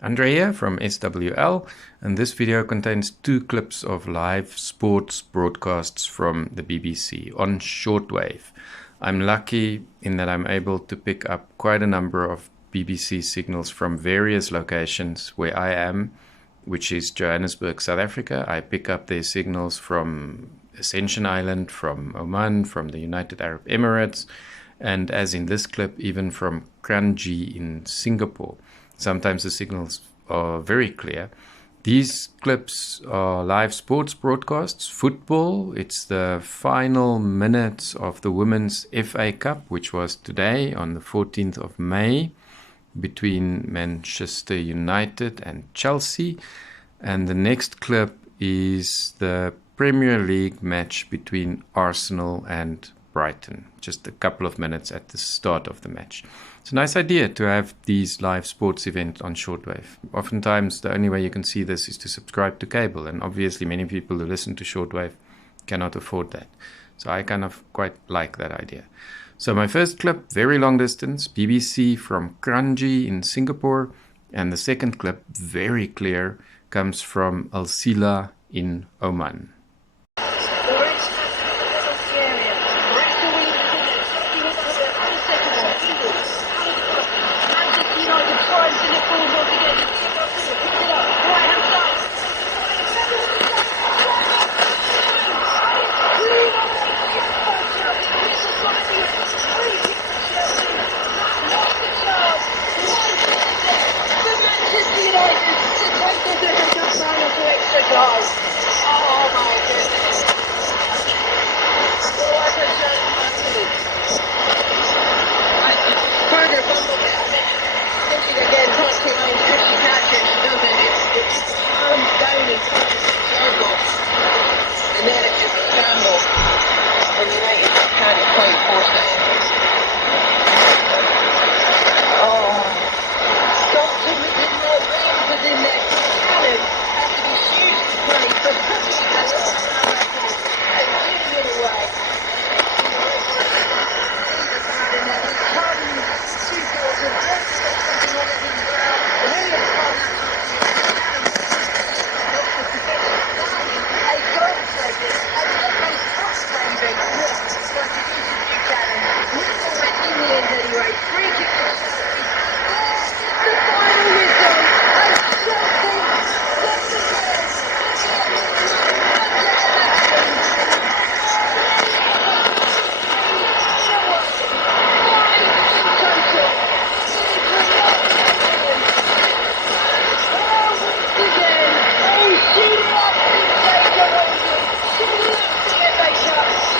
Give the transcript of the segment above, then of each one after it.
Andre here from SWL, and this video contains 2 clips of live sports broadcasts from the BBC on shortwave. I'm lucky in that I'm able to pick up quite a number of BBC signals from various locations where I am, which is Johannesburg, South Africa. I pick up their signals from Ascension Island, from Oman, from the United Arab Emirates, and as in this clip, even from Kranji in Singapore. Sometimes the signals are very clear. These clips are live sports broadcasts, football. It's the final minutes of the Women's FA Cup, which was today on the 14th of May between Manchester United and Chelsea. And the next clip is the Premier League match between Arsenal and Brighton, just a couple of minutes at the start of the match. It's a nice idea to have these live sports events on shortwave. Oftentimes, the only way you can see this is to subscribe to cable, and obviously many people who listen to shortwave cannot afford that. So I kind of quite like that idea. So my first clip, very long distance, BBC from Kranji in Singapore, and the second clip, very clear, comes from Al Sila in Oman.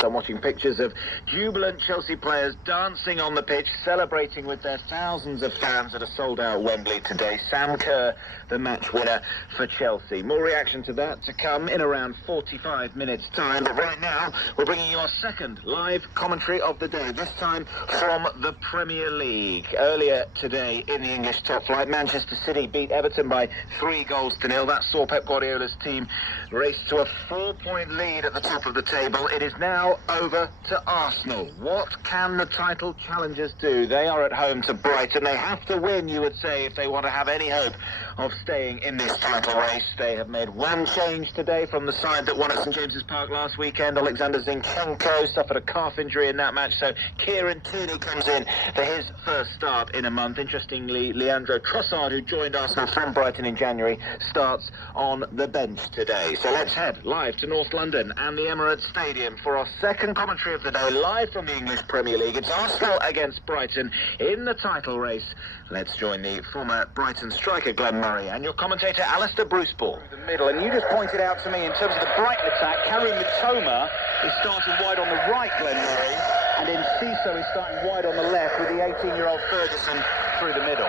I'm watching pictures of jubilant Chelsea players dancing on the pitch, celebrating with their thousands of fans at a sold-out Wembley today. Sam Kerr, the match winner for Chelsea. More reaction to that to come in around 45 minutes' time. But right now, we're bringing you our second live commentary of the day, this time from the Premier League. Earlier today in the English top flight, Manchester City beat Everton by 3-0. That saw Pep Guardiola's team race to a 4-point lead at the top of the table. It is now over to Arsenal. What can the title challengers do? They are at home to Brighton. They have to win, you would say, if they want to have any hope of staying in this title race. They have made one change today from the side that won at St James's Park last weekend. Alexander Zinchenko suffered a calf injury in that match, so Kieran Tierney comes in for his first start in a month. Interestingly, Leandro Trossard, who joined Arsenal from Brighton in January, starts on the bench today. So let's head live to North London and the Emirates Stadium for our second commentary of the day, live from the English Premier League. It's Arsenal against Brighton in the title race. Let's join the former Brighton striker Glenn Murray and your commentator Alistair Bruceball. The middle, and you just pointed out to me in terms of the Brighton attack, Karim Mitoma is starting wide on the right, Glenn Murray, and then Ciso is starting wide on the left with the 18-year-old Ferguson through the middle.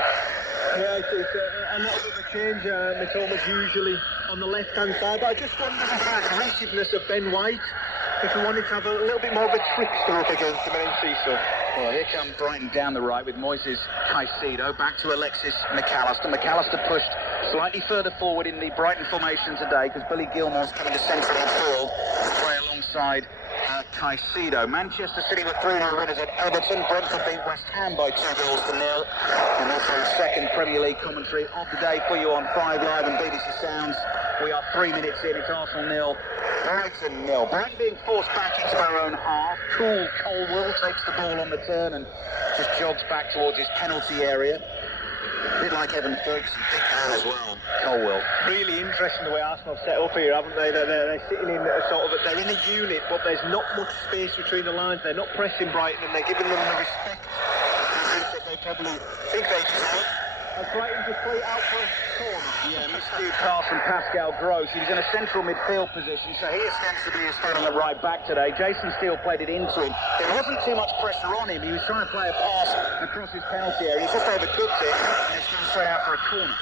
Yeah, it's a little bit of a change. Mitoma's usually on the left-hand side, but I just wonder if the aggressiveness of Ben White, if we wanted to have a little bit more of a trickster up against him and Ciso. Well, here come Brighton down the right with Moises Caicedo back to Alexis McAllister. McAllister pushed slightly further forward in the Brighton formation today because Billy Gilmore's coming to central midfield to play alongside Caicedo. Manchester City were 3-0 winners at Everton. Brentford beat West Ham by 2-0. And also second Premier League commentary of the day for you on 5 Live and BBC Sounds. We are 3 minutes in. It's Arsenal 0, Brighton 0. Brighton being forced back into their own half. Cool Colwell takes the ball on the turn and just jogs back towards his penalty area. A bit like Evan Ferguson, big man as well. Colwell. Really interesting the way Arsenal have set up here, haven't they? They're sitting in a sort of they're in a unit, but there's not much space between the lines. They're not pressing Brighton, and they're giving them the respect that they probably think they deserve. And Brighton just play out for a corner. Yeah, miscued pass from Pascal Gross. He was in a central midfield position, so he ostensibly is starting at right back today. Jason Steele played it into him. There wasn't too much pressure on him. He was trying to play a pass across his penalty area. He just overcooked it, and it's gone straight out for a corner.